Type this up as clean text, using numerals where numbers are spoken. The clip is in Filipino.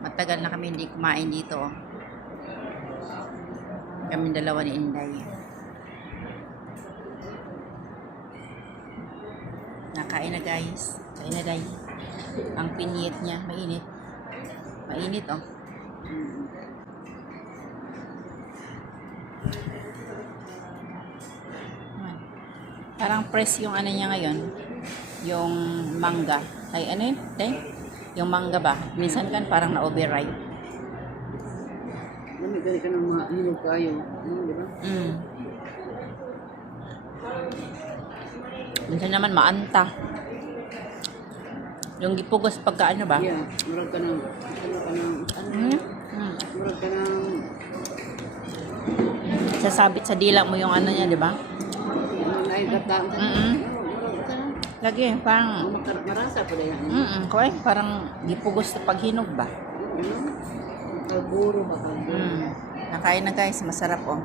Matagal na kami hindi kumain dito. Oh. Kami dalawa ni Inday. Nakain na guys. Kain na day. Ang piniyit niya. Mainit. Mainit oh. Parang press yung ano niya ngayon. Yung mangga. Ay ano yun? Yung mangga ba? Minsan kan parang na-overripe. Gali ka ng mga hinog kayo. Di ba? Minsan naman maanta. Yung gipugos pagka ano ba? Yeah. Murag ka ng... Murag ka ng... Sasabit sa dila mo yung ano niya, di ba? Naigata. Lagi, parang... Marasa pa na yan. Kaya parang gipugos sa paghinog ba? Kalburo ba? Nakain na guys, masarap oh.